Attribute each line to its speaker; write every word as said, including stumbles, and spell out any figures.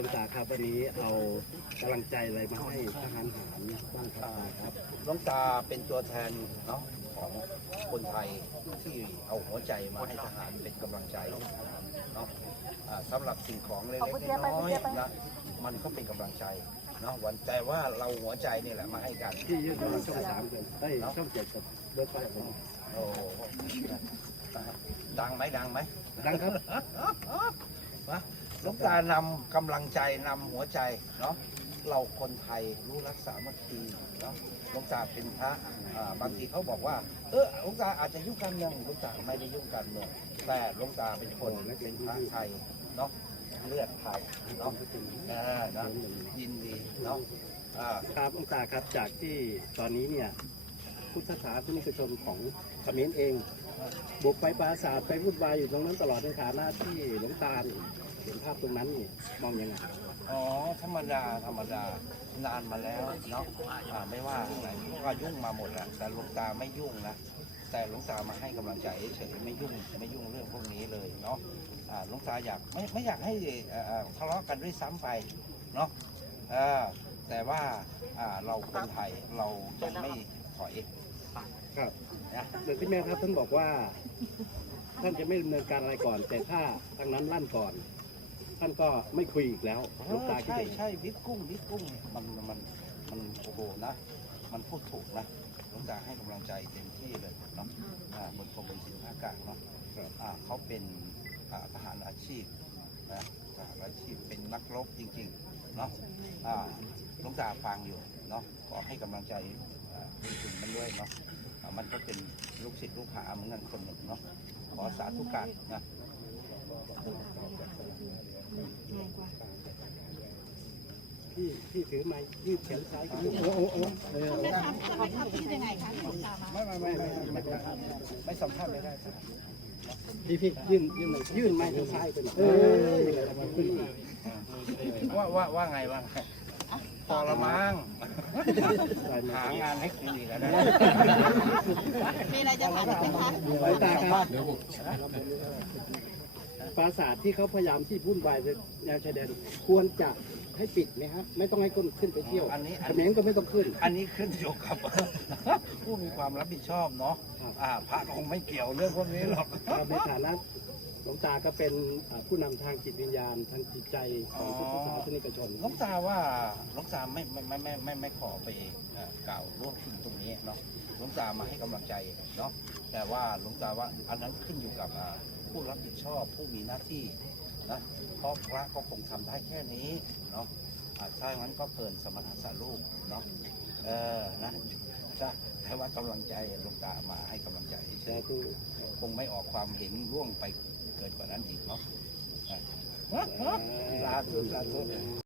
Speaker 1: คุณตาครับวันนี้เอากำลังใจอะไรมาให้ทหารหารบ้างครับ
Speaker 2: หลวงตาเป็นตัวแทนเนาะของคนไทยที่เอาหัวใจมาให้ทหารเป็นกำลังใจเนาะอ่าสำหรับสิ่งของเล็กๆน้อยๆนะมันก็เป็นกำลังใจเนาะวันใจว่าเราหัวใจนี่แหละมาให้กัน
Speaker 1: ที่ยื่นมาช่องสามเป็นได้ช่องเจ็ดกับรถไฟผม
Speaker 2: โอ้ดังไหมดังไหม
Speaker 1: ดังครับ
Speaker 2: วะหลวงตานำกำลังใจนำหัวใจเนาะเราคนไทยรู้รักสามัคคีเนาะหลวงตาเป็นพระอ่าบางทีเขาบอกว่าเออหลวงตาอาจจะยุ่งการเมืองหลวงตาไม่ได้ยุ่งการเมืองแต่หลวงตาเป็นคนเป็นพระไทยเนาะเลือดไทยเนาะอ่านะยินดีเนาะอ่า
Speaker 1: ครับคุณตาครับจากที่ตอนนี้เนี่ยพุทธศาสนิกชนของเขมรเองบุกไปปราสาทไปวุ่นวายอยู่ตรงนั้นตลอดในฐานะที่หลวงตาเห็นภาพตรงนั้นนี่มองยังไง
Speaker 2: อ๋อธรรมดาธรรมดานานมาแล้วเนาะอ่าไม่ว่าไหนก็ยุ่งมาหมดแหละแต่หลวงตาไม่ยุ่งนะแต่หลวงตามาให้กำลังใจเฉยๆไม่ยุ่งไม่ยุ่งเรื่องพวกนี้เลยเนาะอ่าหลวงตาอยากไม่ไม่อยากให้อ่าอ่าทะเลาะกันด้วยซ้ำไปเนาะอ่าแต่ว่าอ่าเราคนไทยเราจะไม่ถอย
Speaker 1: ครับ
Speaker 2: นะ
Speaker 1: เดี๋ยวที่แม่ครับท่านบอกว่า ท่านจะไม่ดำเนินการอะไรก่อน แต่ถ้าทางนั้นลั่นก่อน ท่านก็ไม่คุยอีกแล้วหลวงตาคิด
Speaker 2: ใช่
Speaker 1: ยังไง
Speaker 2: ใช่บิ๊กกุ้งบิ๊กกุ้งเนี่ยมันมันมันโอ้โหนะมันพูดถูกนะหลวงตาให้กำลังใจเต็มที่เลยเนาะอ่าบนกรมบัญชีภาคกลางเนาะอ่าเขาเป็นอ่าทหารอาชีพนะทหารอาชีพเป็นนักรบจริงๆเนาะอ่าหลวงตาฟังอยู่เนาะขอให้กำลังใจอ่าคุณถึงมันด้วยเนาะอ่ามันก็เป็นลูกศิษย์ลูกหาเหมือนกันคนหนึ่งเนาะขอสาธุการนะ
Speaker 1: พี่พี่ถือไม้ยืดแขนซ้ายขึ้นโอ้โหโอ้โหเออ
Speaker 3: ไม่ทำไม่ทำที่ยังไงคะหลวงตามา
Speaker 2: ไม่ไม่ไม่ไม่ไม่ไม่ไม่สัมภาษณ์ไม่ได้ครับ
Speaker 1: พี่พี่ยื่นยื่นหน่อยยื่นไม้ทางซ้ายไปหน่อยเออยังไงครับขึ้นอีก
Speaker 2: ว่าว่าว่าไงว่าไงพอละมั้ง
Speaker 1: ได้ไหม
Speaker 2: หางานให้คุณอีกแล้วนะ
Speaker 3: มีอะไรจะถามไหมคะ
Speaker 1: หลวงตาครับปราสาทที่เขาพยายามที่พุ่นวายในแนวชายแดนควรจะให้ปิดไหมครับไม่ต้องให้คนขึ้นไปเที่ยว
Speaker 2: อันนี้อั
Speaker 1: เข
Speaker 2: น
Speaker 1: ม
Speaker 2: นี้
Speaker 1: รก็ไม่ต้องขึ้น
Speaker 2: อันนี้ขึ้นอยู่กับ ผู้มีความรับผิดชอบเนาะอ่าพระคงไม่เกี่ยวเรื่องพวกนี้หรอก
Speaker 1: ครับในฐานะหลวงตาก็เป็นอ่าผู้นำทางจิตวิญญาณทางจิตใจของพุทธศาสนิกชน
Speaker 2: หลวงตาว่าหลวงตาไม่ไม่ไม่ไม่ไม่ไม่ขอไปเอ่อกล่าวร่วมถึงตรงนี้เนาะหลวงตามาให้กำลังใจเนาะแต่ว่าหลวงตาว่าอันนั้นขึ้นอยู่กับอ่าผู้รับผิดชอบผู้มีหน้าที่นะเพราะพระก็คงทำได้แค่นี้เนาะอ่าถ้างั้นก็เกินสมณศักดิ์ลูกเนาะเออนะจะแต่ว่ากำลังใจหลวงตามาให้กำลังใจเฉ
Speaker 1: สาย ธุ
Speaker 2: คงไม่ออกความเห็นร่วงไปเกินกว่านั้นอีกเนาะ
Speaker 1: สาธุ
Speaker 2: สาธุสาธุ